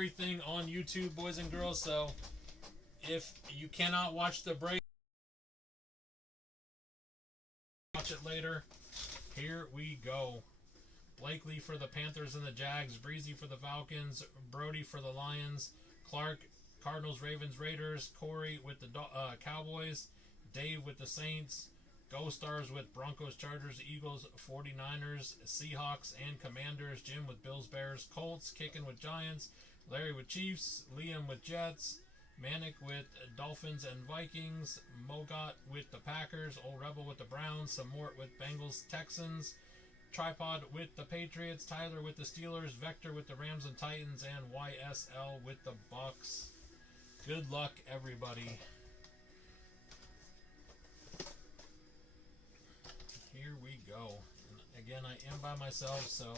everything on YouTube, boys and girls. So if you cannot watch the break, watch it later. Here we go. Blakely for the Panthers and the Jags, Breezy for the Falcons, Brody for the Lions, Clark, Cardinals, Ravens, Raiders, Corey with the Cowboys, Dave with the Saints, Go Stars with Broncos, Chargers, Eagles, 49ers, Seahawks, and Commanders, Jim with Bills, Bears, Colts, Kicking with Giants, Larry with Chiefs, Liam with Jets, Manic with Dolphins and Vikings, Mogot with the Packers, Old Rebel with the Browns, Samort with Bengals, Texans, Tripod with the Patriots, Tyler with the Steelers, Vector with the Rams and Titans, and YSL with the Bucks. Good luck, everybody. Here we go. And again, I am by myself, so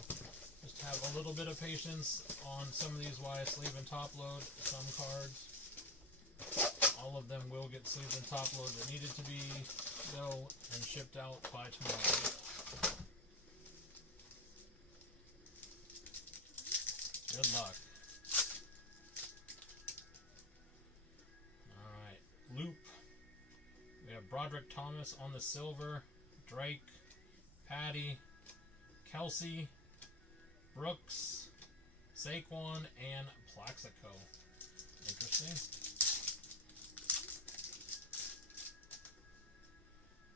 just have a little bit of patience on some of these while I sleeve and top load some cards. All of them will get sleeved and top load that needed to be go and shipped out by tomorrow. Good luck. Alright, Loop. We have Broderick Thomas on the silver, Drake, Patty, Kelsey, Brooks, Saquon, and Plaxico. Interesting.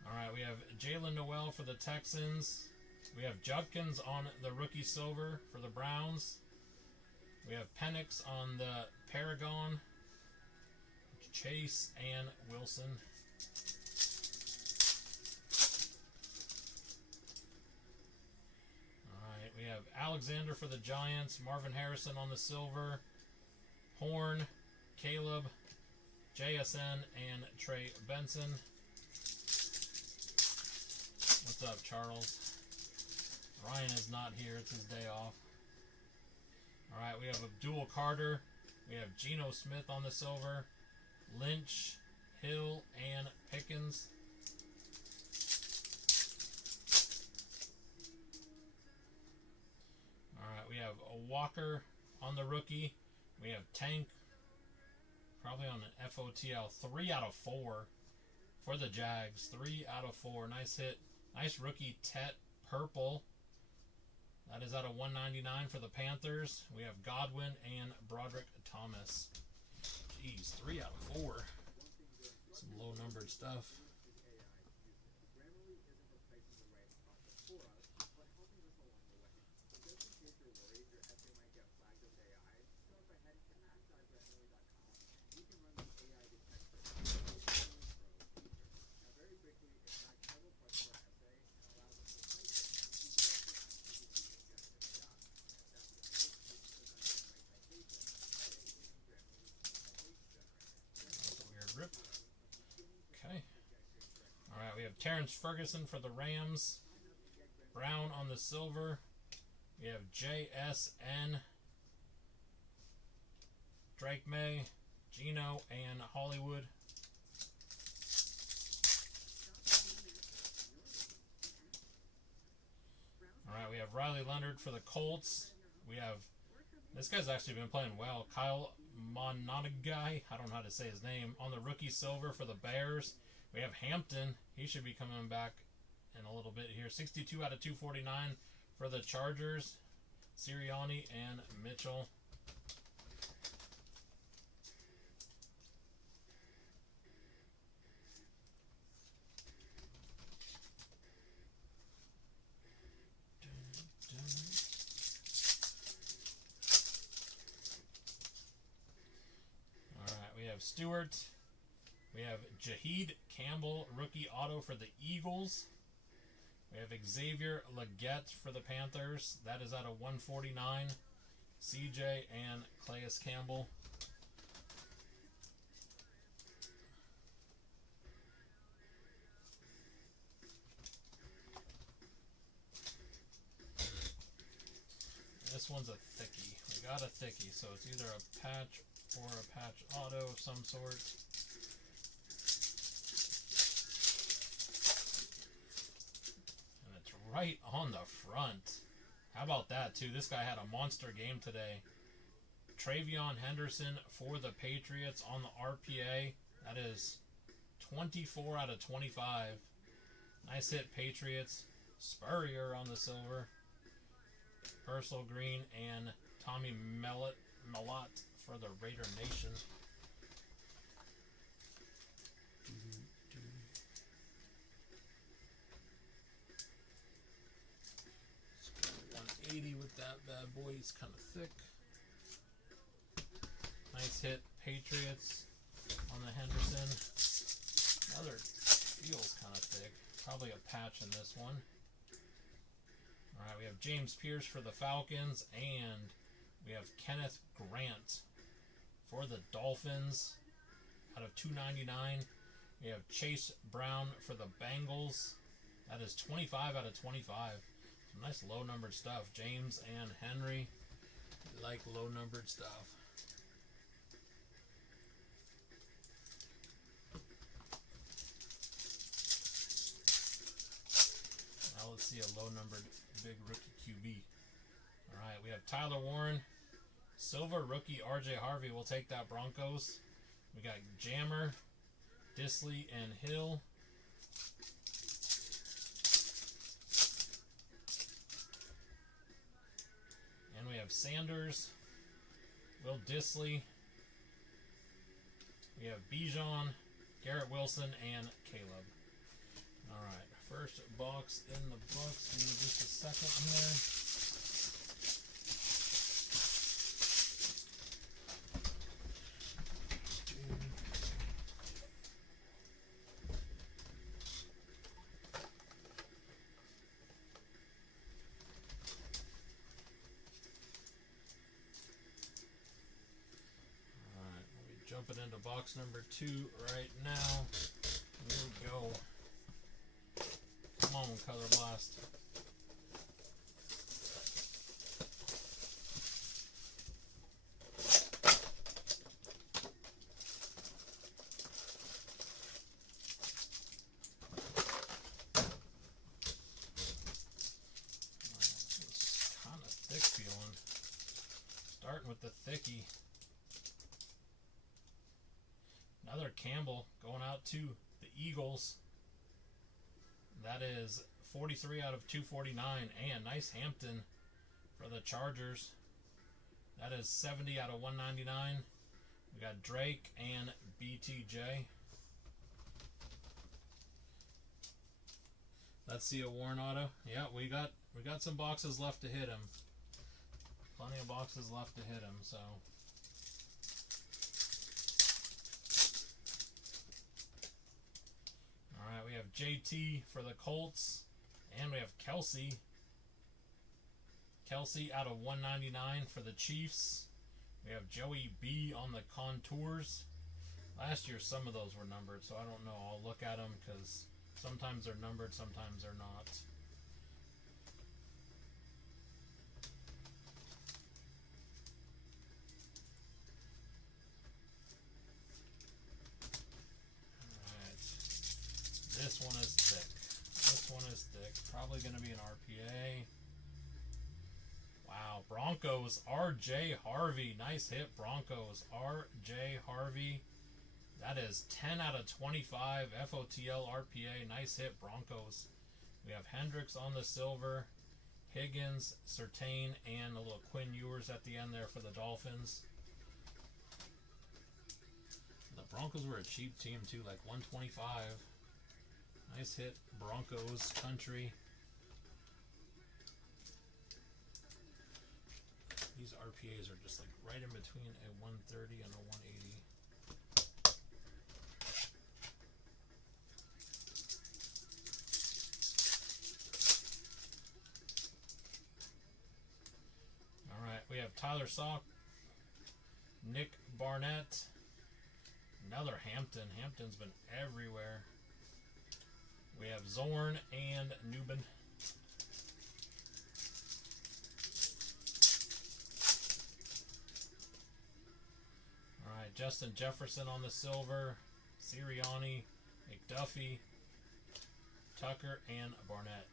Alright, we have Jalen Noel for the Texans. We have Judkins on the rookie silver for the Browns. We have Penix on the Paragon, Chase, and Wilson. Alright, we have Alexander for the Giants, Marvin Harrison on the silver, Horn, Caleb, JSN, and Trey Benson. What's up, Charles? Ryan is not here. It's his day off. Alright, we have Abdul Carter. We have Geno Smith on the silver. Lynch, Hill, and Pickens. Alright, we have a Walker on the rookie. We have Tank. Probably on an FOTL. 3 out of 4 for the Jags. 3 out of 4. Nice hit. Nice rookie Tet purple. That is out of 199 for the Panthers. We have Godwin and Broderick Thomas. Jeez, 3 out of 4. Some low numbered stuff. Rip. Okay. Alright, we have Terrence Ferguson for the Rams. Brown on the silver. We have JSN. Drake May, Geno, and Hollywood. Alright, we have Riley Leonard for the Colts. We have, this guy's actually been playing well, Kyle Mononagai, I don't know how to say his name, on the rookie silver for the Bears. We have Hampton. He should be coming back in a little bit here. 62 out of 249 for the Chargers. Sirianni and Mitchell. Stewart. We have Jaheed Campbell, rookie auto for the Eagles. We have Xavier Legette for the Panthers. That is out of 149. CJ and Calais Campbell. This one's a thickie. We got a thickie, so it's either a patch or a patch auto of some sort. And it's right on the front. How about that, too? This guy had a monster game today. Travion Henderson for the Patriots on the RPA. That is 24 out of 25. Nice hit, Patriots. Spurrier on the silver. Ursel Green and Tommy Mellott for the Raider Nation. 180 with that bad boy. He's kind of thick. Nice hit, Patriots on the Henderson. Another feels kind of thick. Probably a patch in this one. Alright, we have James Pierce for the Falcons, and we have Kenneth Grant for the Dolphins out of 299. We have Chase Brown for the Bengals. That is 25 out of 25. Some nice low-numbered stuff. James and Henry like low-numbered stuff. Now let's see a low-numbered big rookie QB. All right, we have Tyler Warren. Silver rookie RJ Harvey. We'll take that, Broncos. We got Jammer, Disley, and Hill. And we have Sanders, Will Disley. We have Bijan, Garrett Wilson, and Caleb. All right, first box in the books. Give me just a second here. Jumping into box number 2 right now. Here we go. Come on, Color Blast. It's kind of thick feeling. Starting with the thickie. Another Campbell going out to the Eagles. That is 43 out of 249. And nice Hampton for the Chargers. That is 70 out of 199. We got Drake and BTJ. Let's see a Warren auto. Yeah, we got some boxes left to hit him. Plenty of boxes left to hit him, so. Alright, we have JT for the Colts. And we have Kelsey. Kelsey out of 199 for the Chiefs. We have Joey B on the Contours. Last year some of those were numbered, so I don't know. I'll look at them because sometimes they're numbered, sometimes they're not. This one is thick. This one is thick. Probably going to be an RPA. Wow. Broncos. RJ Harvey. Nice hit, Broncos. RJ Harvey. That is 10 out of 25. FOTL RPA. Nice hit, Broncos. We have Hendricks on the silver. Higgins, Surtain, and a little Quinn Ewers at the end there for the Dolphins. The Broncos were a cheap team too, like 125. Nice hit, Broncos country. These RPAs are just like right in between a 130 and a 180. All right, we have Tyler Sock, Nick Barnett, another Hampton. Hampton's been everywhere. We have Zorn and Newman. All right, Justin Jefferson on the silver, Sirianni, McDuffie, Tucker, and Barnett.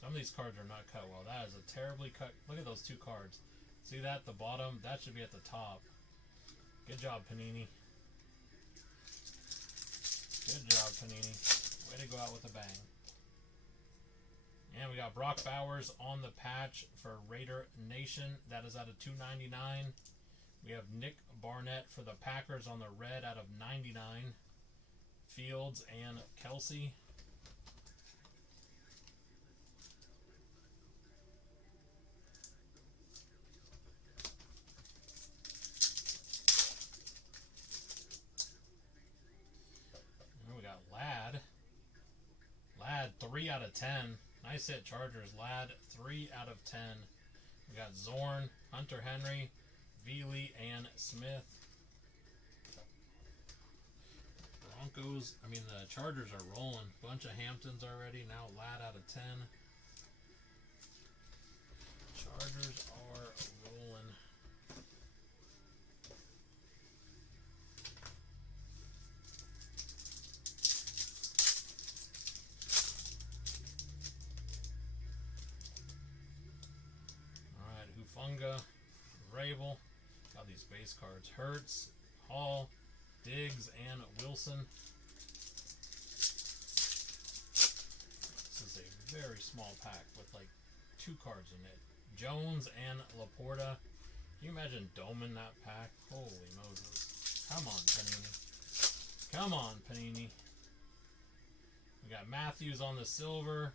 Some of these cards are not cut well. That is a terribly cut. Look at those two cards. See that at the bottom? That should be at the top. Good job, Panini. Good job, Panini. Way to go out with a bang. And we got Brock Bowers on the patch for Raider Nation. That is out of 299. We have Nick Barnett for the Packers on the red out of 99. Fields and Kelsey. And we got Ladd. Ladd, 3 out of 10. Nice hit, Chargers. Ladd, 3 out of 10. We got Zorn, Hunter Henry, Veely, and Smith. Broncos, the Chargers are rolling. Bunch of Hamptons already. Now Ladd out of 10. Chargers are rolling. Alright, Hufanga, Rabel. Got these base cards. Hurts, Hall, Diggs, and Wilson. This is a very small pack with like 2 cards in it. Jones and Laporta. Can you imagine doming that pack? Holy Moses. Come on, Panini. Come on, Panini. We got Matthews on the silver.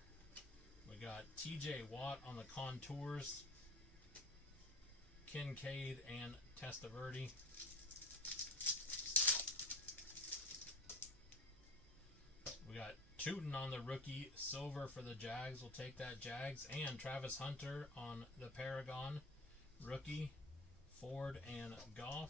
We got TJ Watt on the contours. Kincaid and Testaverde. We got Tootin on the rookie silver for the Jags. We'll take that, Jags. And Travis Hunter on the Paragon rookie. Ford and Goff.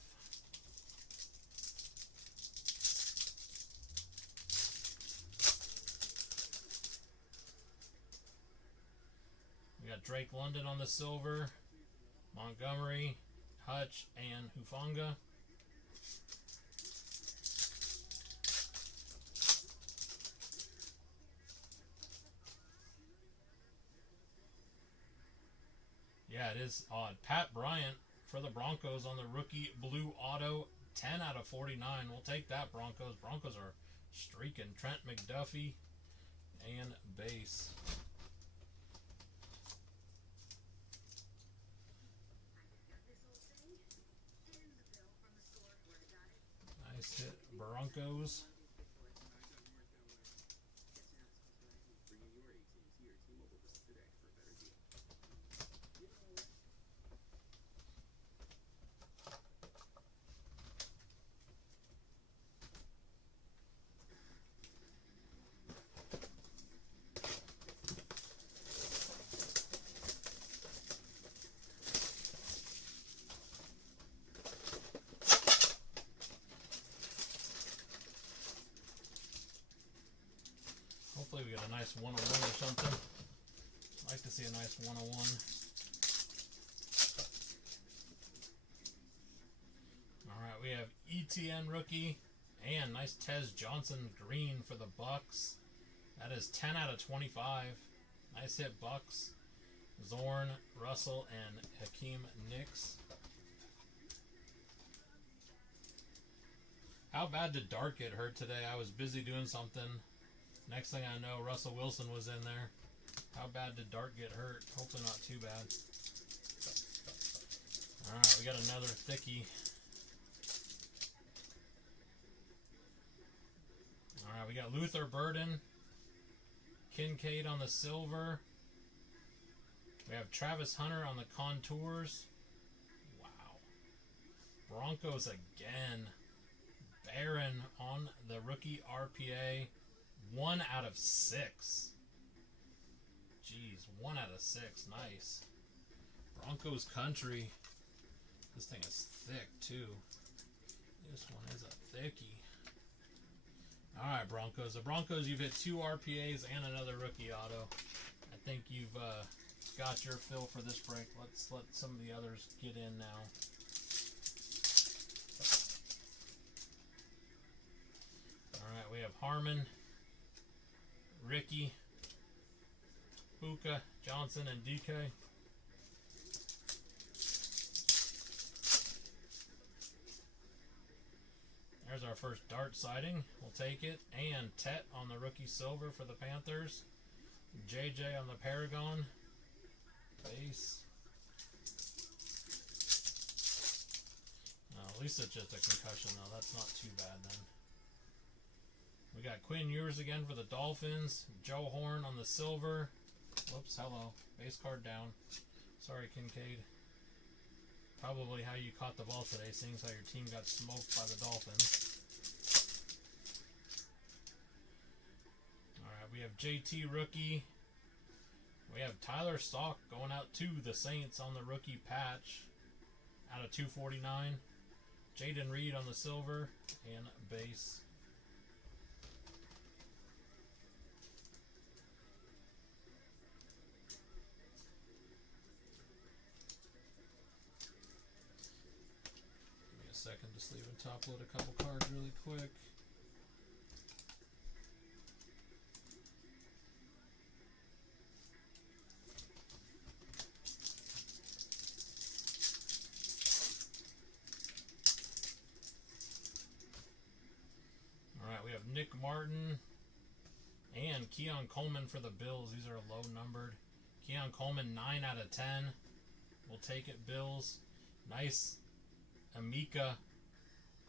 We got Drake London on the silver. Montgomery, Hutch, and Hufanga. Yeah, it is odd. Pat Bryant for the Broncos on the rookie blue auto. 10 out of 49. We'll take that, Broncos. Broncos are streaking. Trent McDuffie and base. Nice hit, Broncos. Hopefully we get a nice 101 or something. I'd like to see a nice 101. Alright, we have ETN rookie and nice Tez Johnson green for the Bucks. That is 10 out of 25. Nice hit, Bucks. Zorn, Russell, and Hakeem Nicks. How bad did Dart get hurt today? I was busy doing something. Next thing I know, Russell Wilson was in there. How bad did Dart get hurt? Hopefully not too bad. Alright, we got another thickie. Alright, we got Luther Burden. Kincaid on the silver. We have Travis Hunter on the contours. Wow. Broncos again. Barron on the rookie RPA. 1 out of 6. Jeez, 1 out of 6. Nice. Broncos country. This thing is thick too. This one is a thickie. Alright, Broncos. The Broncos, you've hit 2 RPAs and another rookie auto. I think you've got your fill for this break. Let's let some of the others get in now. Alright, we have Harmon, Ricky, Puka, Johnson, and DK. There's our first Dart sighting. We'll take it. And Tet on the rookie silver for the Panthers. JJ on the Paragon. Base. At least it's just a concussion, though. That's not too bad, then. We got Quinn Ewers again for the Dolphins. Joe Horn on the silver. Whoops, hello. Base card down. Sorry, Kincaid. Probably how you caught the ball today, seeing as how your team got smoked by the Dolphins. Alright, we have JT rookie. We have Tyler Salk going out to the Saints on the rookie patch. Out of 249. Jaden Reed on the silver and base. Give me a second to sleeve and top load a couple cards really quick. We have Nick Martin and Keon Coleman for the Bills. These are low numbered. Keon Coleman 9 out of 10. We'll take it, Bills. Nice Amika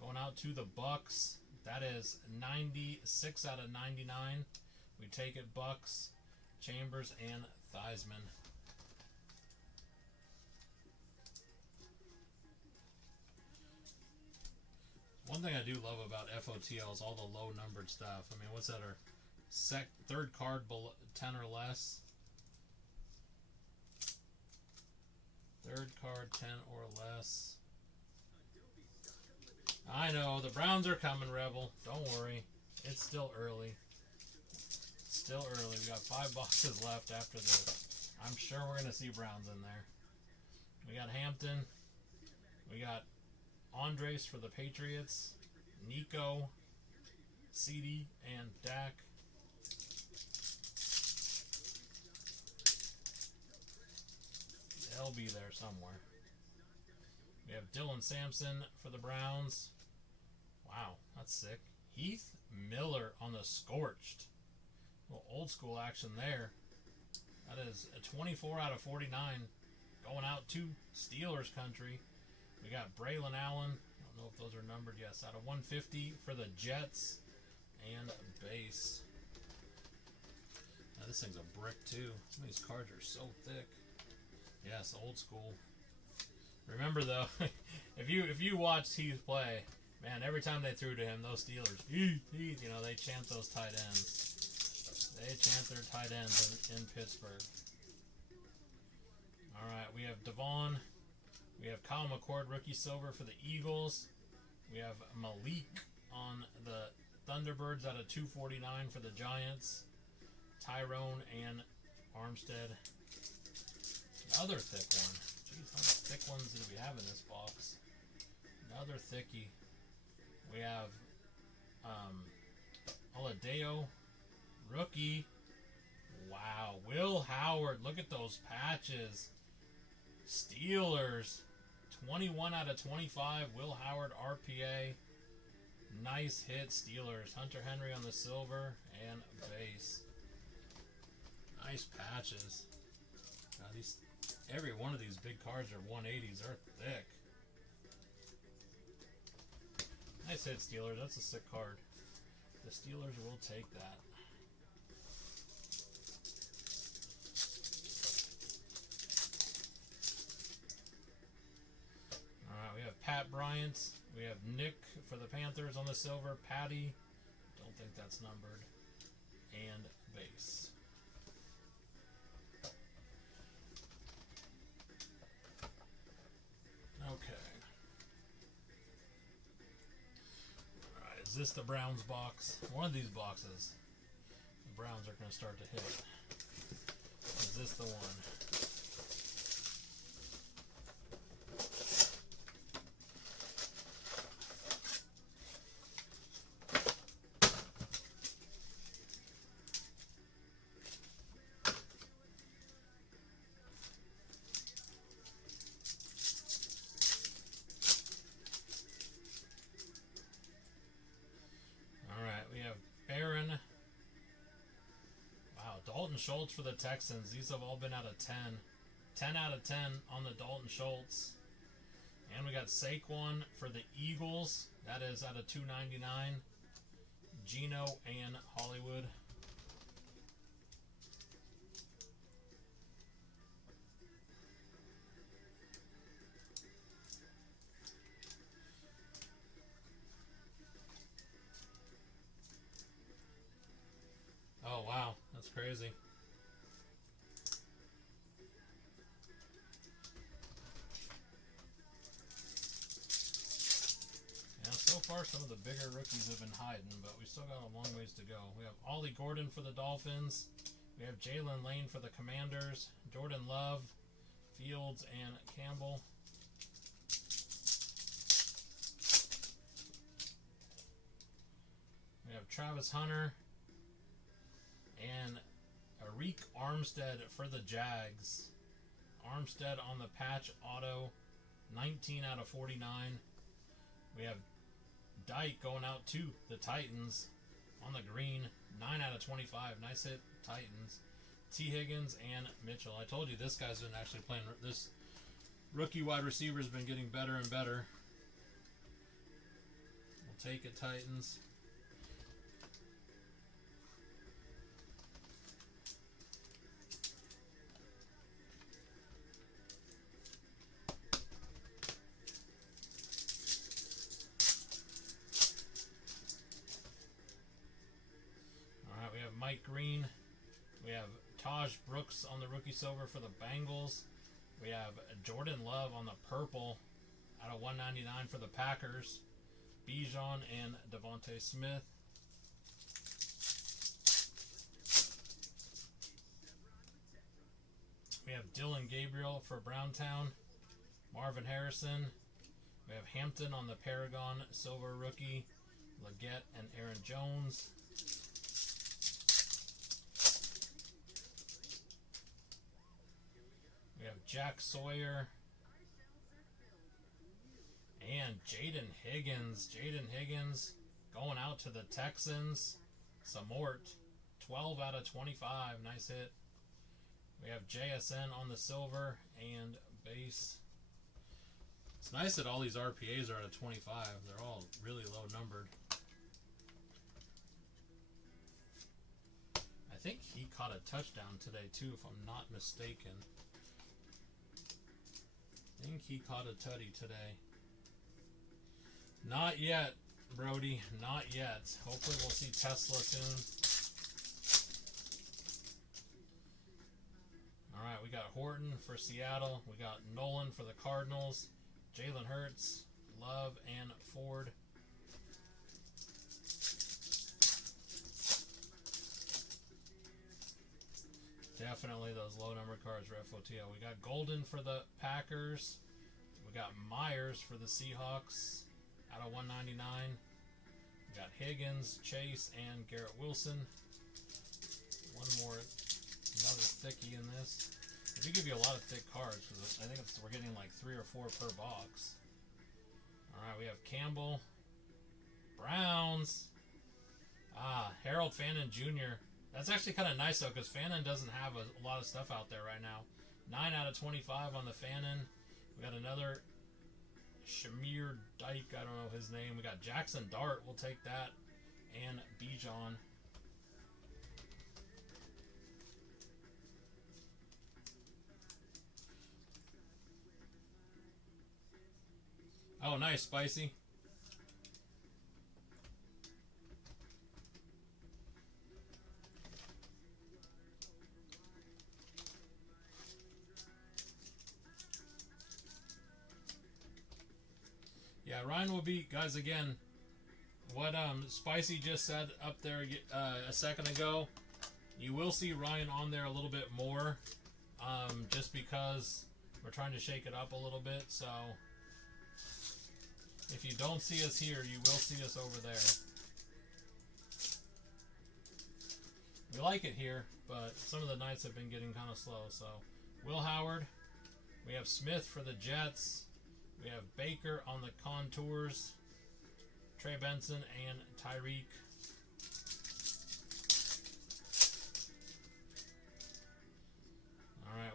going out to the Bucks. That is 96 out of 99. We take it, Bucks, Chambers, and Theismann. One thing I do love about FOTL is all the low numbered stuff. I mean, what's that? Our third card below 10 or less. Third card 10 or less. I know the Browns are coming, Rebel. Don't worry, it's still early. It's still early. We got 5 boxes left after this. I'm sure we're gonna see Browns in there. We got Hampton. We got Andres for the Patriots, Nico, CD, and Dak. They'll be there somewhere. We have Dylan Sampson for the Browns. Wow, that's sick. Heath Miller on the Scorched. A little old school action there. That is a 24 out of 49 going out to Steelers country. We got Braylon Allen. I don't know if those are numbered. Yes, out of 150 for the Jets and base. Now this thing's a brick too. Some of these cards are so thick. Yes, old school. Remember though, if you watched Heath play, man, every time they threw to him, those Steelers, Heath, you know, they chant those tight ends. They chant their tight ends in Pittsburgh. All right, we have Devon. We have Kyle McCord, rookie silver for the Eagles. We have Malik on the Thunderbirds out of 249 for the Giants. Tyrone and Armstead. Another thick one. Jeez, how many thick ones do we have in this box? Another thickie. We have Oladeo, rookie. Wow, Will Howard. Look at those patches. Steelers. 21 out of 25. Will Howard, RPA. Nice hit, Steelers. Hunter Henry on the silver and base. Nice patches. God, every one of these big cards are 180s. They're thick. Nice hit, Steelers. That's a sick card. The Steelers will take that. Alright, we have Pat Bryant. We have Nick for the Panthers on the silver. Patty. Don't think that's numbered. And base. Okay. Alright, is this the Browns box? One of these boxes, the Browns are going to start to hit. Is this the one? Dalton Schultz for the Texans. These have all been out of 10. 10 out of 10 on the Dalton Schultz. And we got Saquon for the Eagles. That is out of 299. Gino and Hollywood. Oh, wow. That's crazy. Yeah, so far some of the bigger rookies have been hiding, but we still got a long ways to go. We have Ollie Gordon for the Dolphins. We have Jalen Lane for the Commanders. Jordan Love, Fields, and Campbell. We have Travis Hunter and Arik Armstead for the Jags. Armstead on the patch auto, 19 out of 49. We have Dyke going out to the Titans on the green, 9 out of 25. Nice hit, Titans. T. Higgins and Mitchell. I told you this guy's been actually playing. This rookie wide receiver has been getting better and better. We'll take it, Titans. Mike Green. We have Taj Brooks on the rookie silver for the Bengals. We have Jordan Love on the purple out of 199 for the Packers. Bijan and Devontae Smith. We have Dylan Gabriel for Browntown. Marvin Harrison. We have Hampton on the Paragon silver rookie. Leggett and Aaron Jones. We have Jack Sawyer and Jaden Higgins. Jaden Higgins going out to the Texans. Samort, 12 out of 25. Nice hit. We have JSN on the silver and base. It's nice that all these RPAs are out of 25. They're all really low numbered. I think he caught a touchdown today too, if I'm not mistaken. I think he caught a tutty today. Not yet, Brody. Not yet. Hopefully we'll see Tesla soon. Alright, we got Horton for Seattle. We got Nolan for the Cardinals. Jalen Hurts, Love, and Ford. Definitely those low number cards for FOTL. We got Golden for the Packers. We got Myers for the Seahawks out of 199. We got Higgins, Chase, and Garrett Wilson. One more, another thickie in this. They do give you a lot of thick cards because I think we're getting like 3 or 4 per box. All right, we have Campbell, Browns. Harold Fannin Jr. That's actually kind of nice, though, because Fannin doesn't have a lot of stuff out there right now. 9 out of 25 on the Fannin. We got another Shamir Dyke. I don't know his name. We got Jackson Dart. We'll take that. And Bijan. Oh, nice, Spicy. Yeah, Ryan will be, guys, again, what Spicy just said up there a second ago, you will see Ryan on there a little bit more, just because we're trying to shake it up a little bit, so if you don't see us here, you will see us over there. We like it here, but some of the nights have been getting kind of slow, so Will Howard, we have Smith for the Jets. We have Baker on the contours, Trey Benson, and Tyreek.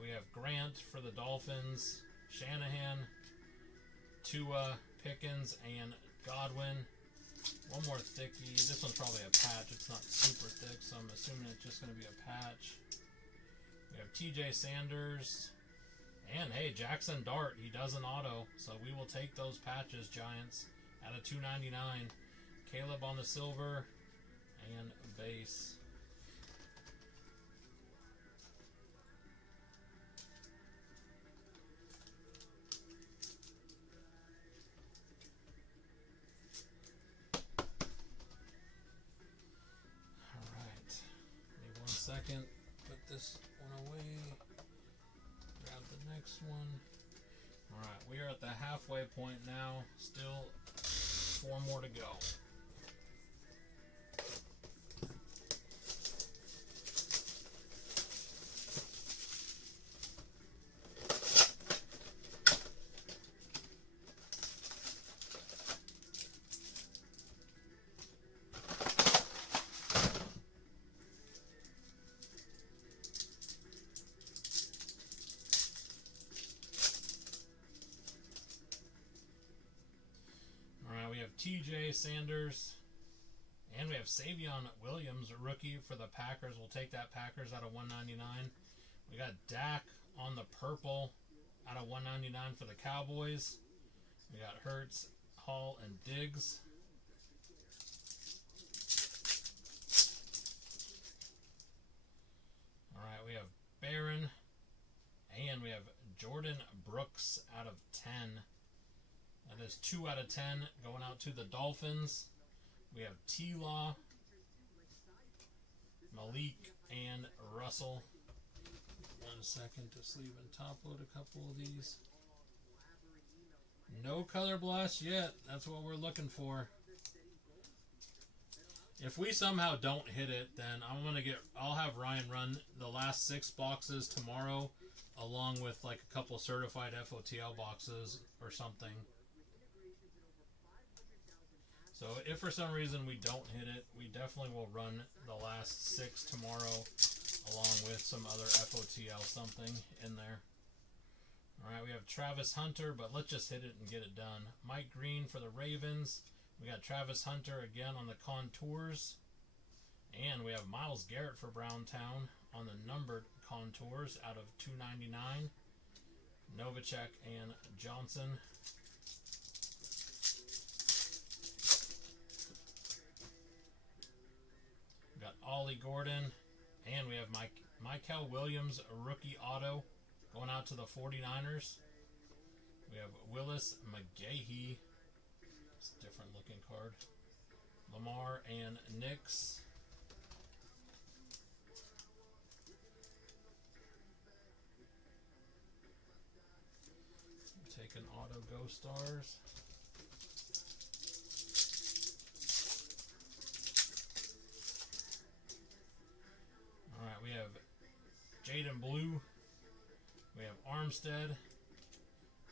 we have Grant for the Dolphins, Shanahan, Tua, Pickens, and Godwin. One more thickie. This one's probably a patch. It's not super thick, so I'm assuming it's just going to be a patch. We have TJ Sanders. And, hey, Jackson Dart. He does an auto, so we will take those patches, Giants, at a $2.99. Caleb on the silver and base. Second, put this one away, grab the next one. Alright, we are at the halfway point now, still 4 more to go. TJ Sanders, and we have Savion Williams, a rookie for the Packers. We'll take that Packers out of $1.99. We got Dak on the purple out of $1.99 for the Cowboys. We got Hurts, Hall, and Diggs. All right, we have Barron, and we have Jordan Brooks out of 10. That is 2 out of 10 going out to the Dolphins. We have T-Law, Malik, and Russell. 1 second to sleeve and top load a couple of these. No color blast yet. That's what we're looking for. If we somehow don't hit it, then I'll have Ryan run the last 6 boxes tomorrow, along with like a couple certified FOTL boxes or something. So if for some reason we don't hit it, we definitely will run the last 6 tomorrow, along with some other FOTL something in there. Alright, we have Travis Hunter, but let's just hit it and get it done. Mike Green for the Ravens. We got Travis Hunter again on the contours. And we have Myles Garrett for Browntown on the numbered contours out of $2.99. Novacek and Johnson. We got Ollie Gordon, and we have Michael Williams, a rookie auto, going out to the 49ers. We have Willis McGahee. It's a different looking card. Lamar and Nix. Take an auto Go Stars. Alright, we have Jaden Blue. We have Armstead,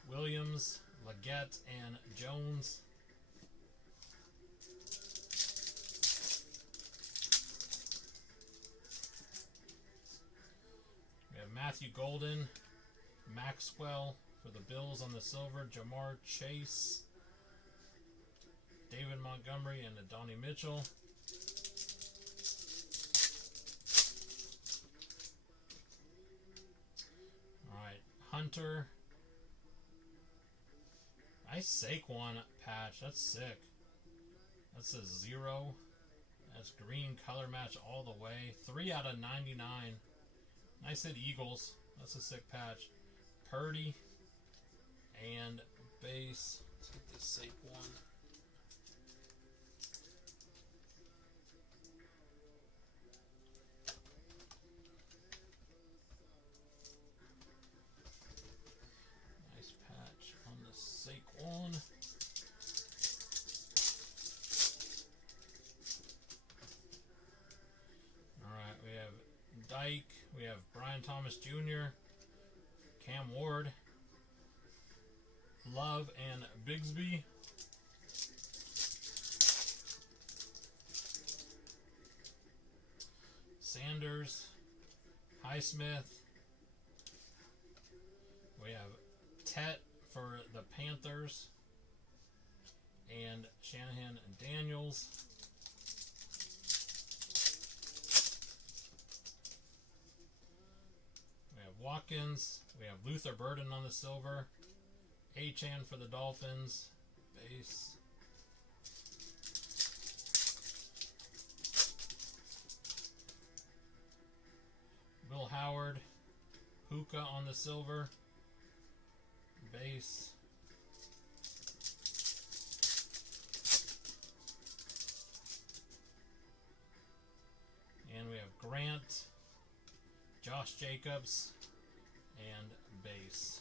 Williams, Leggett, and Jones. We have Matthew Golden, Maxwell for the Bills on the silver, Jamar Chase, David Montgomery, and Adonai Mitchell. Alright, Hunter. Nice Saquon patch. That's sick. That's a 0. That's green color match all the way. 3 out of 99. Nice hit Eagles. That's a sick patch. Purdy and base. Let's get this Saquon. Nice patch on the Saquon. Alright, we have Dyke. We have Brian Thomas Jr., Cam Ward, Love, and Bigsby. Sanders, Highsmith, We have Tet for the Panthers and Shanahan and Daniels. We have Watkins. We have Luther Burden on the silver. Achan for the Dolphins. Base. Will Howard. Hookah on the silver. Base. And we have Grant, Josh Jacobs, and base.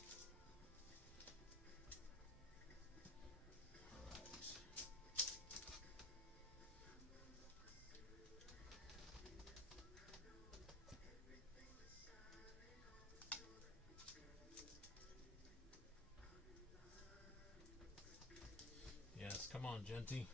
Yes, come on, Genty.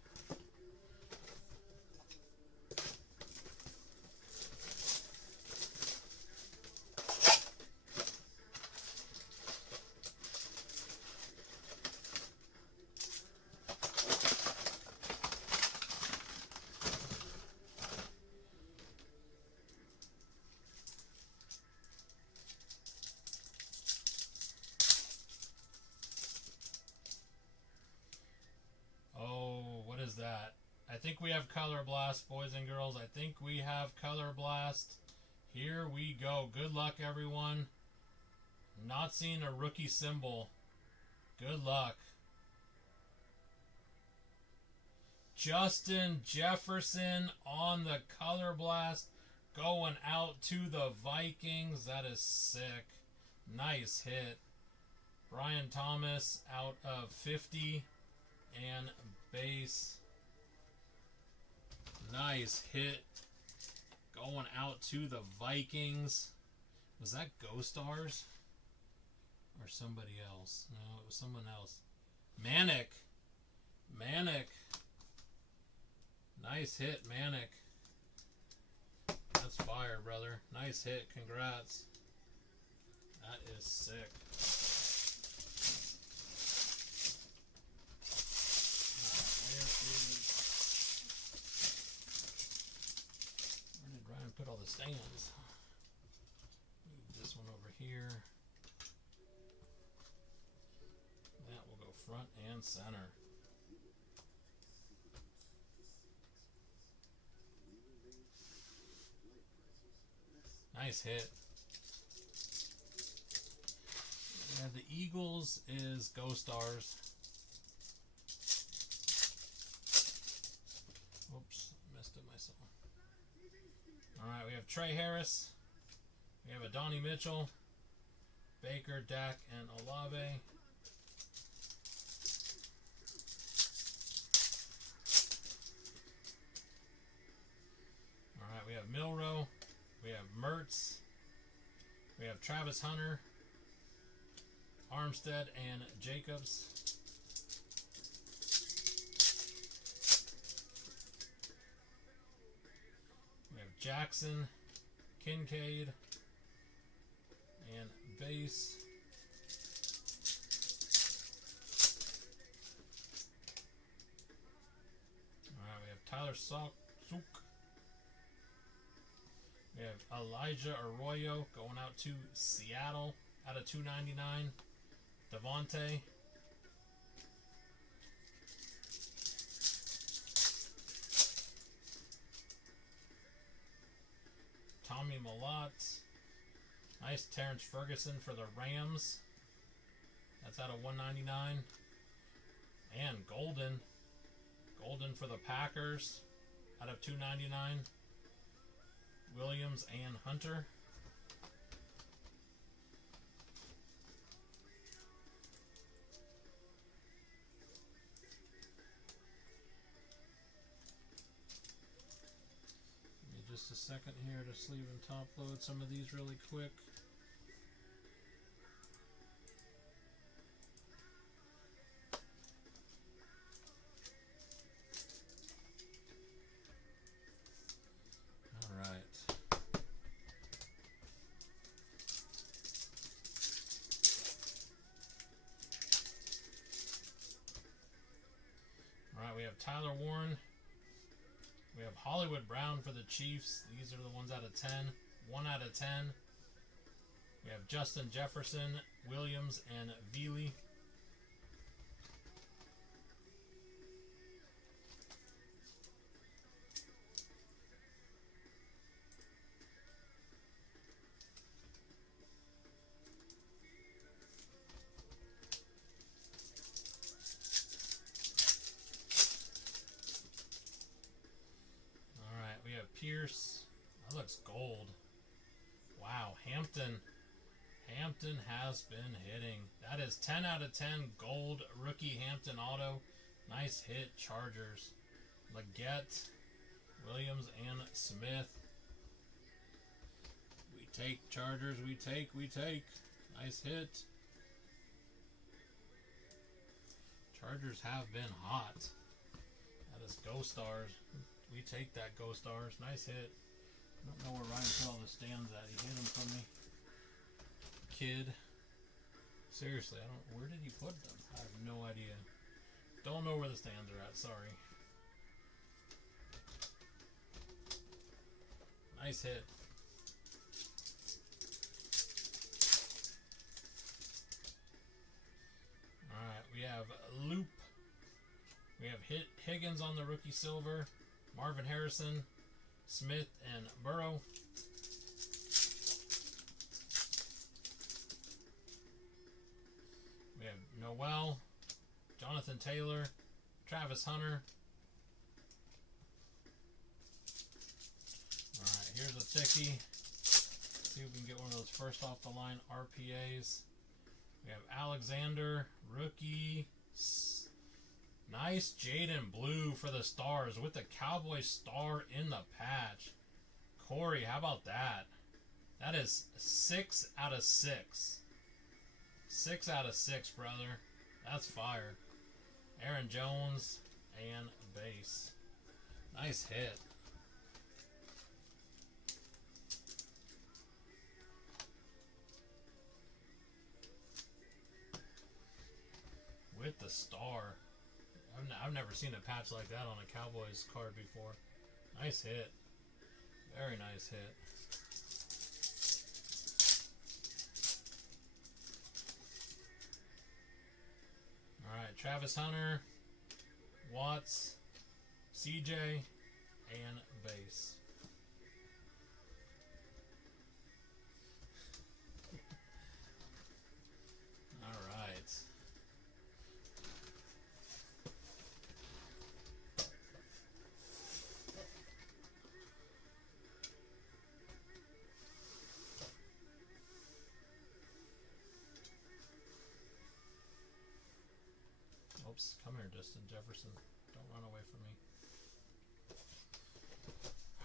That I think we have Color Blast, boys and girls. I think we have Color Blast. Here we go. Good luck, everyone. Not seeing a rookie symbol. Good luck. Justin Jefferson on the Color Blast, going out to the Vikings. That is sick. Nice hit. Brian Thomas out of 50 and base. Nice hit. Going out to the Vikings. Was that Ghost Stars? Or somebody else? No, it was someone else. Manic. Manic. Nice hit, Manic. That's fire, brother. Nice hit. Congrats. That is sick. Put all the stands. Move this one over here. That will go front and center. Nice hit. Yeah, the Eagles is Ghost Stars. Oops, messed up myself. Alright, we have Trey Harris. We have a Donnie Mitchell. Baker, Dak, and Olave. Alright, we have Milrow. We have Mertz. We have Travis Hunter. Armstead and Jacobs. Jackson, Kincaid, and base. Alright, we have Tyler Suk. We have Elijah Arroyo going out to Seattle out of 299. Devontae. Tommy Malott. Nice Terrence Ferguson for the Rams. That's out of 199. And Golden. Golden for the Packers out of 299. Williams and Hunter. Just a second here to sleeve and top load some of these really quick. All right. we have Tyler Warren. We have Hollywood Brown for the Chiefs. These are the ones out of 10. 1 out of 10. We have Justin Jefferson, Williams, and Veely. We have Pierce. That looks gold. Wow, Hampton. Hampton has been hitting. That is 10 out of 10 gold rookie Hampton auto. Nice hit, Chargers. Leggett, Williams, and Smith. We take, Chargers. We take. Nice hit. Chargers have been hot. That is Go Stars. We take that, Go Stars. Nice hit. I don't know where Ryan put all the stands at. He hit them from me. Kid. Seriously, I don't. Where did he put them? I have no idea. Don't know where the stands are at. Sorry. Nice hit. Alright, we have Loop. We have Higgins on the rookie silver. Marvin Harrison, Smith, and Burrow. We have Noel, Jonathan Taylor, Travis Hunter. Alright, here's a thickie. Let's see if we can get one of those first off the line RPAs. We have Alexander, rookie. Nice Jaden Blue for the Stars with the Cowboy star in the patch. Corey, how about that? That is 6 out of 6. 6 out of 6, brother. That's fire. Aaron Jones and base. Nice hit. With the star. I've never seen a patch like that on a Cowboys card before. Nice hit. Very nice hit. Alright, Travis Hunter, Watts, CJ, and base. Alright. Oops, come here, Justin Jefferson. Don't run away from me.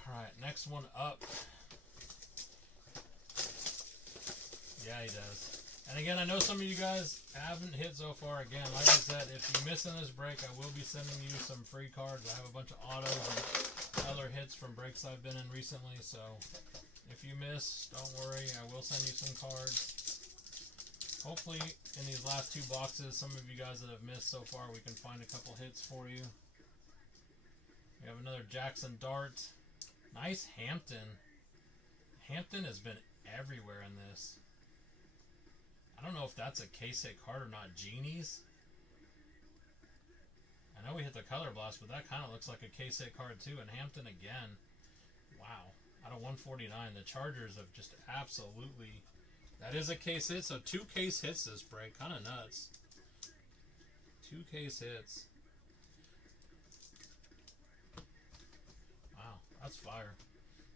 Alright, next one up. Yeah, he does. And again, I know some of you guys haven't hit so far. Again, like I said, if you miss in this break, I will be sending you some free cards. I have a bunch of autos and other hits from breaks I've been in recently. So if you miss, don't worry. I will send you some cards. Hopefully, in these last two boxes, some of you guys that have missed so far, we can find a couple hits for you. We have another Jackson Dart. Nice Hampton. Hampton has been everywhere in this. I don't know if that's a case hit card or not. Genies. I know we hit the color blast, but that kind of looks like a case hit card too. And Hampton again. Wow. Out of 149, the Chargers have just absolutely... That is a case hit, so 2 case hits this break. Kind of nuts. 2 case hits. Wow, that's fire.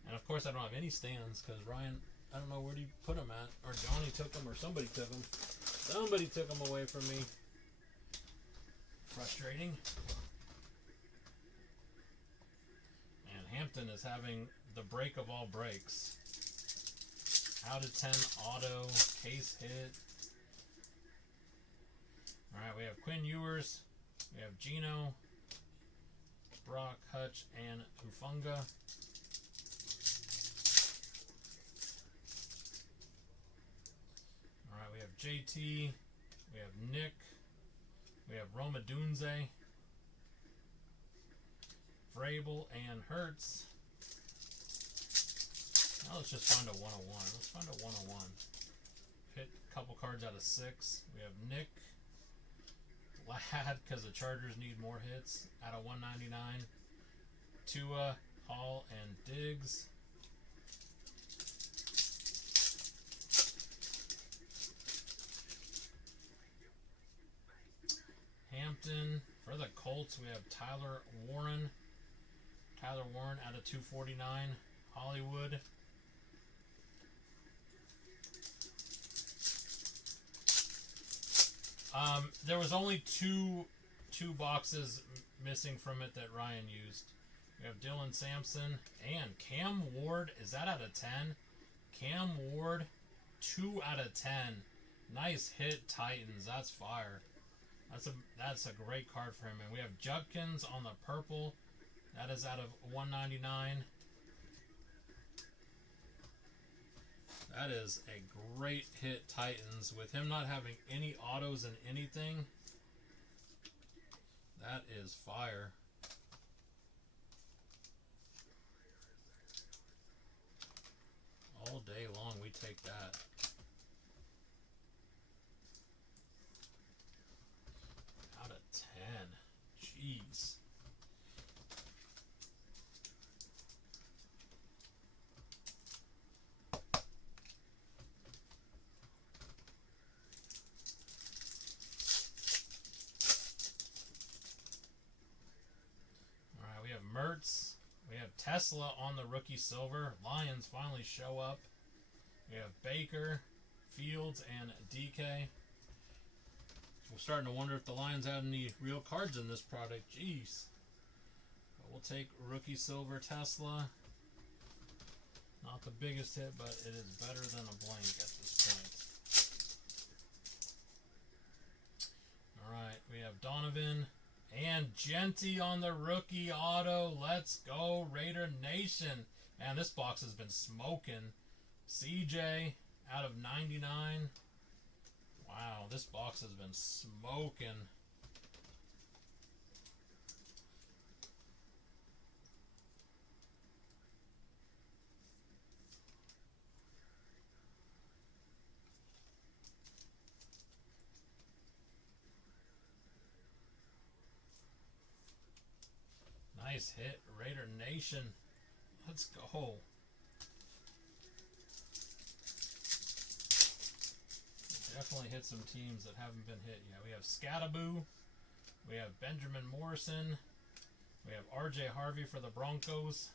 And of course I don't have any stands because Ryan, I don't know where he put them at. Or Johnny took them or somebody took them. Somebody took them away from me. Frustrating. And Hampton is having the break of all breaks. Out of 10 auto, case hit. Alright, we have Quinn Ewers, we have Gino, Brock, Hutch, and Ufunga. Alright, we have JT, we have Nick, we have Roma Dunze, Vrabel, and Hurts. Now let's just find a 101. Let's find a 101. Hit a couple cards out of 6. We have Nick, Glad, because the Chargers need more hits, out of 199. Tua, Hall, and Diggs. Hampton. For the Colts, we have Tyler Warren. Tyler Warren out of 249. Hollywood. There was only two boxes missing from it that Ryan used. We have Dylan Sampson and Cam Ward. Is that out of 10? Cam Ward, 2 out of 10. Nice hit, Titans. That's fire. That's a great card for him. And we have Judkins on the purple. That is out of 199. That is a great hit, Titans. With him not having any autos in anything, that is fire. All day long, we take that. Out of 10. Jeez. Mertz. We have Tesla on the rookie silver. Lions finally show up. We have Baker, Fields, and DK. We're starting to wonder if the Lions have any real cards in this product. Jeez. But we'll take rookie silver Tesla. Not the biggest hit, but it is better than a blank at this point. Alright, we have Donovan. And Genty on the rookie auto. Let's go, Raider Nation. Man, this box has been smoking. CJ out of 99. Wow, this box has been smoking. Nice hit, Raider Nation. Let's go. Definitely hit some teams that haven't been hit yet. We have Scattaboo. We have Benjamin Morrison. We have RJ Harvey for the Broncos.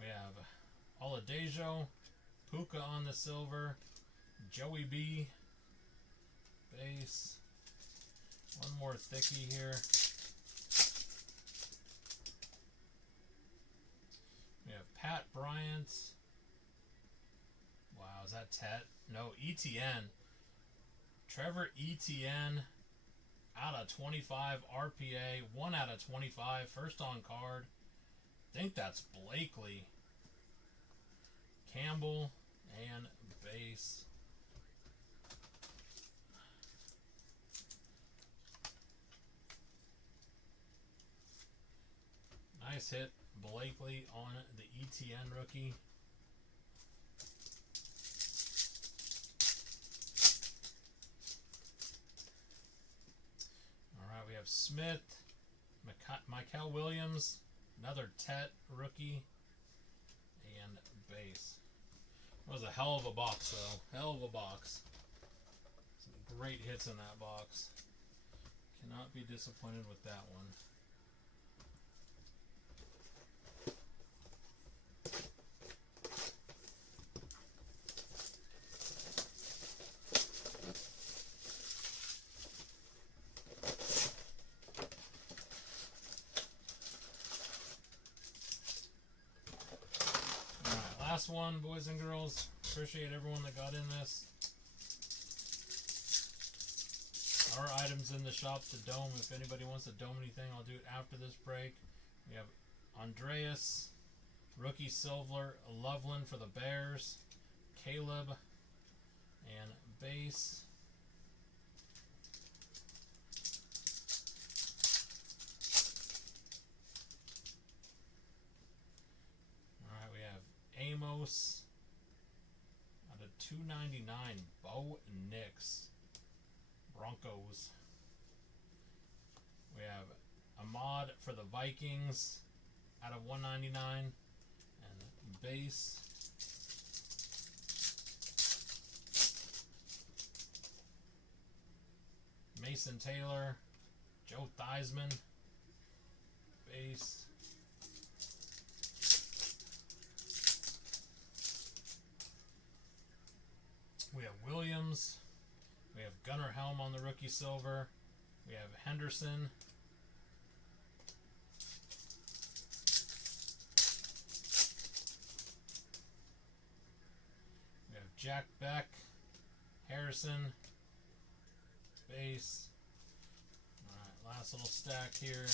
We have Oladejo. Puka on the silver. Joey B. Base. One more thickie here. We have Pat Bryant. Wow, is that Tet? No, ETN. Trevor Etienne out of 25 RPA. 1 out of 25. First on card. I think that's Blakely. Campbell and base. Nice hit, Blakely on the ETN rookie. Alright, we have Smith, Michael Williams, another Tet rookie, and base. That was a hell of a box, though. Hell of a box. Some great hits in that box. Cannot be disappointed with that one. Last one, boys and girls. Appreciate everyone that got in this. Our items in the shop to dome. If anybody wants to dome anything, I'll do it after this break. We have Andreas, rookie silver, Loveland for the Bears, Caleb, and base. Munoz out of 299. Bo Nix, Broncos. We have Ahmad for the Vikings out of 199. And base. Mason Taylor, Joe Theismann, base. We have Williams. We have Gunnar Helm on the rookie silver. We have Henderson. We have Jack Beck, Harrison, base. Alright, last little stack here.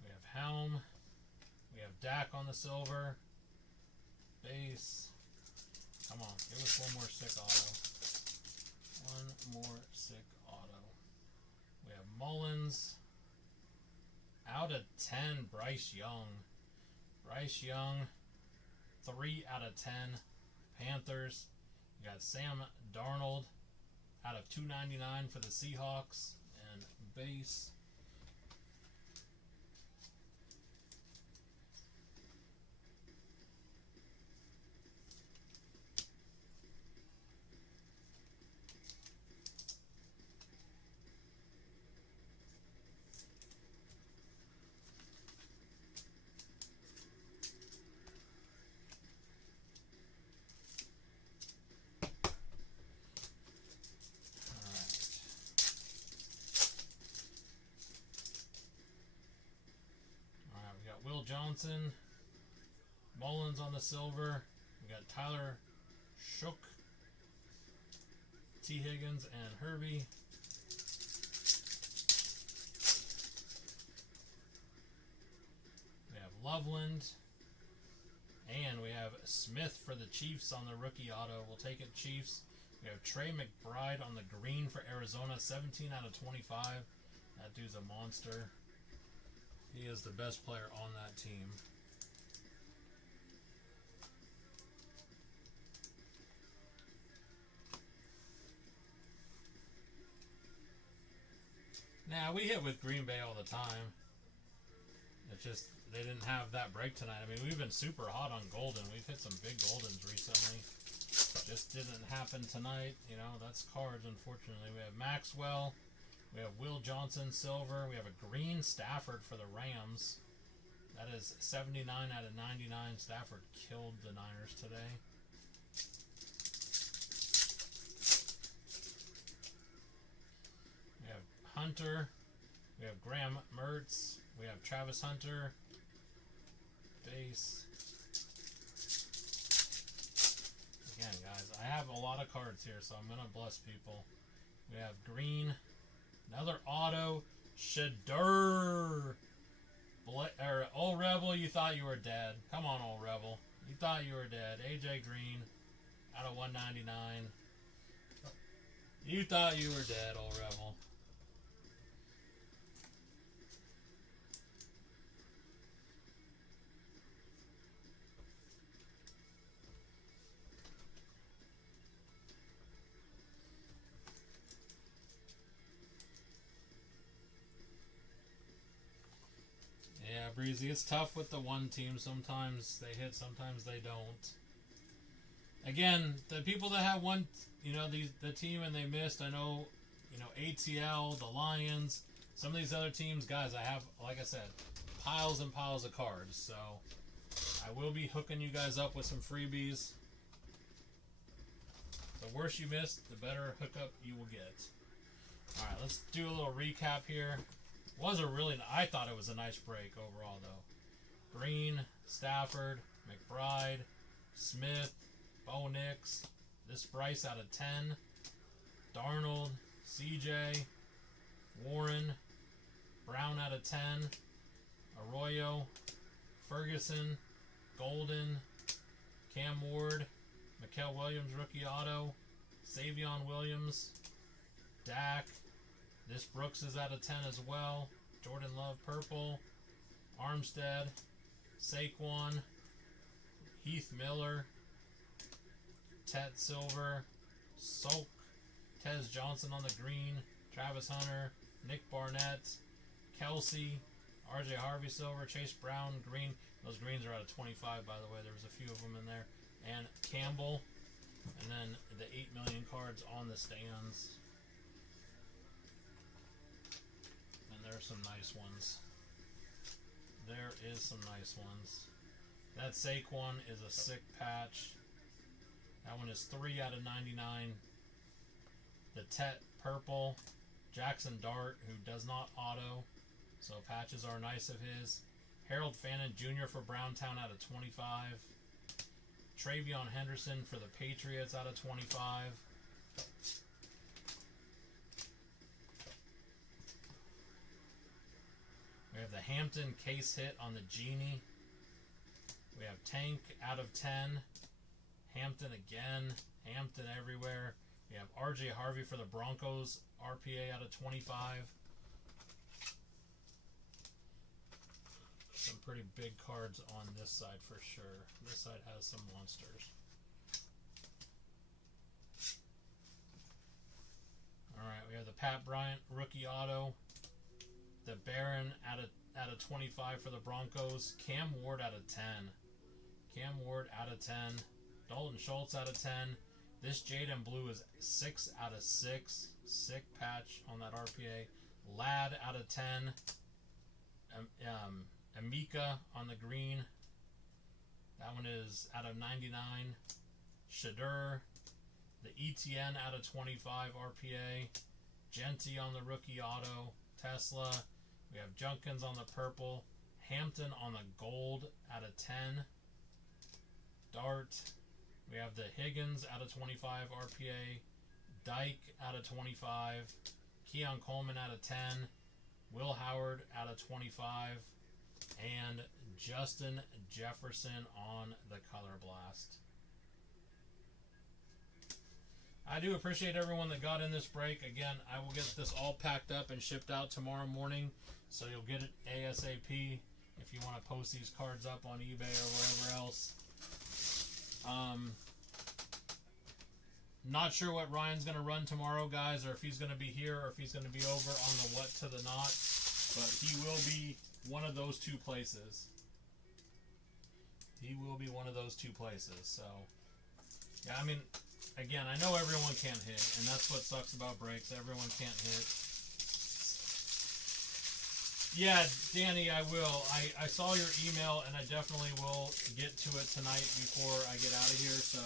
We have Helm. We have Dak on the silver. Base. Come on, give us one more sick auto. One more sick auto. We have Mullins. Out of 10, Bryce Young. Bryce Young, 3 out of 10. Panthers. We got Sam Darnold out of 299 for the Seahawks. And base. Will Johnson, Mullins on the silver. We got Tyler Shook, T. Higgins, and Herbie. We have Loveland, and we have Smith for the Chiefs on the rookie auto. We'll take it, Chiefs. We have Trey McBride on the green for Arizona, 17 out of 25. That dude's a monster. He is the best player on that team. Nah, we hit with Green Bay all the time. It's just they didn't have that break tonight. I mean, we've been super hot on Golden. We've hit some big Goldens recently. Just didn't happen tonight. You know, that's cards, unfortunately. We have Maxwell. We have Will Johnson, silver. We have a green Stafford for the Rams. That is 79 out of 99. Stafford killed the Niners today. We have Hunter. We have Graham Mertz. We have Travis Hunter. Base. Again, guys, I have a lot of cards here, so I'm going to bless people. We have green. Another auto. Shadur. Old Rebel, you thought you were dead. Come on, Old Rebel. You thought you were dead. AJ Green out of 199. You thought you were dead, Old Rebel. Yeah, Breezy, it's tough with the one team. Sometimes they hit, sometimes they don't. Again, the people that have one, you know, the team and they missed, I know, you know, ATL, the Lions, some of these other teams, guys, I have, like I said, piles and piles of cards. So I will be hooking you guys up with some freebies. The worse you missed, the better hookup you will get. All right, let's do a little recap here. I thought it was a nice break overall, though. Green, Stafford, McBride, Smith, Bo Nix, this Bryce out of 10, Darnold, CJ, Warren, Brown out of 10, Arroyo, Ferguson, Golden, Cam Ward, Mikael Williams rookie auto, Savion Williams, Dak. This Brooks is out of 10 as well. Jordan Love purple. Armstead, Saquon, Heath Miller, Tet Silver, Sok, Tez Johnson on the green, Travis Hunter, Nick Barnett, Kelsey, RJ Harvey Silver, Chase Brown green. Those greens are out of 25, by the way. There was a few of them in there. And Campbell. And then the 8 million cards on the stands. And there are some nice ones. There is some nice ones. That Saquon is a sick patch. That one is 3 out of 99. The Tet Purple. Jackson Dart, who does not auto. So patches are nice of his. Harold Fannin Jr. for Browntown out of 25. Travion Henderson for the Patriots out of 25. We have the Hampton case hit on the Genie. We have Tank out of 10. Hampton again. Hampton everywhere. We have RJ Harvey for the Broncos. RPA out of 25. Some pretty big cards on this side for sure. This side has some monsters. Alright, we have the Pat Bryant rookie auto. The Barron out of 25 for the Broncos. Cam Ward out of 10. Cam Ward out of 10. Dalton Schultz out of 10. This Jade and Blue is 6 out of 6. Sick patch on that RPA. Ladd out of 10. Amika on the green. That one is out of 99. Shadur. The ETN out of 25 RPA. Genty on the rookie auto. Tesla. We have Junkins on the purple. Hampton on the gold out of 10. Dart. We have the Higgins out of 25 RPA. Dyke out of 25. Keon Coleman out of 10. Will Howard out of 25. And Justin Jefferson on the Color Blast. I do appreciate everyone that got in this break. Again, I will get this all packed up and shipped out tomorrow morning, so you'll get it ASAP if you want to post these cards up on eBay or wherever else. Not sure what Ryan's going to run tomorrow, guys, or if he's going to be here or if he's going to be over on the what to the not, but he will be one of those two places. He will be one of those two places. So, yeah, I mean, again, I know everyone can't hit, and that's what sucks about breaks. Everyone can't hit. Yeah, Danny, I will. I saw your email, and I definitely will get to it tonight before I get out of here. So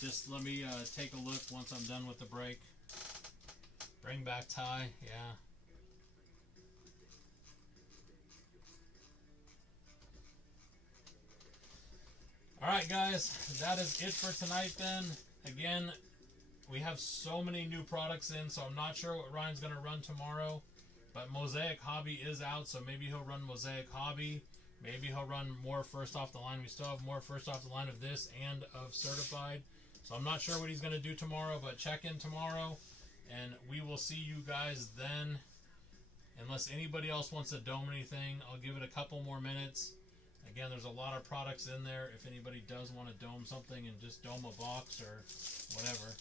just let me take a look once I'm done with the break. Bring back Ty, yeah. Alright, guys, that is it for tonight then. Again, we have so many new products in, so I'm not sure what Ryan's going to run tomorrow. But Mosaic Hobby is out, so maybe he'll run Mosaic Hobby. Maybe he'll run more first off the line. We still have more first off the line of this and of Certified. So I'm not sure what he's going to do tomorrow, but check in tomorrow. And we will see you guys then. Unless anybody else wants to dome anything, I'll give it a couple more minutes. Again, there's a lot of products in there. If anybody does want to dome something and just dome a box or whatever.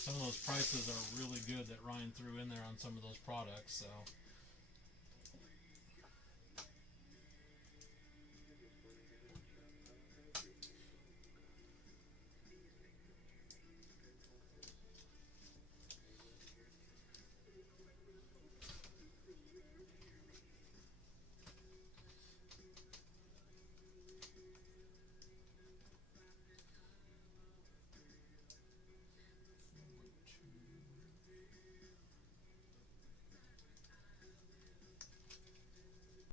Some of those prices are really good that Ryan threw in there on some of those products. So